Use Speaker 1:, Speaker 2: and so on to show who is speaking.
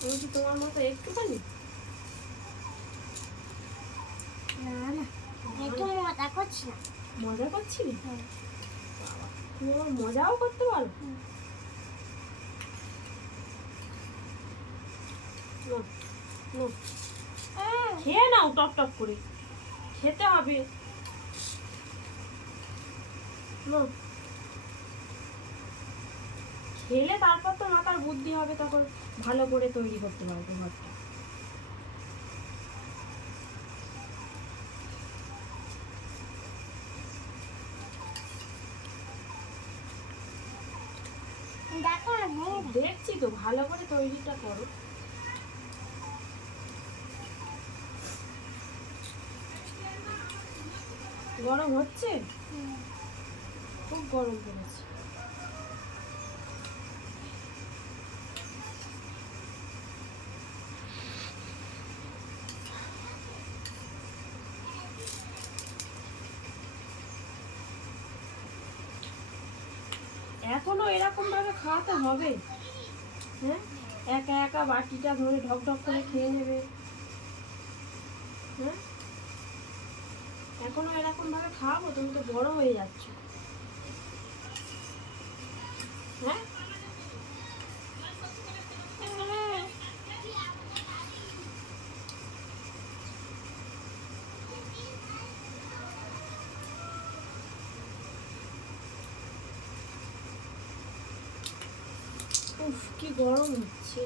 Speaker 1: আমি কি তোমার মতো একটুখানি?
Speaker 2: না না। মজা করছি না
Speaker 1: মজা করছিলি? তুমি আবার মজাও করতে পারো। খেয়ে নাও টপ টপ করে। খেতে হবে। নাও। খেলে তারপর তো মাথার বুদ্ধি হবে তখন ভালো করে তৈরি করতে পারবে ঘরটা।
Speaker 2: দেখো গেছে।
Speaker 1: দেখছি তো ভালো করে তৈরিটা করো। গরম হচ্ছে? খুব গরম পড়েছে। এখনও এরকম ভাবে খাওয়াতে হবে। হ্যাঁ? একা একা বাটিটা ধরে ঢক ঢক করে খেয়ে নেবে। হ্যাঁ? এখনও এরকম ভাবে খাওয়াবো, তুমি তো বড় হয়ে যাচ্ছ। হ্যাঁ? উফ কি গরম হচ্ছে।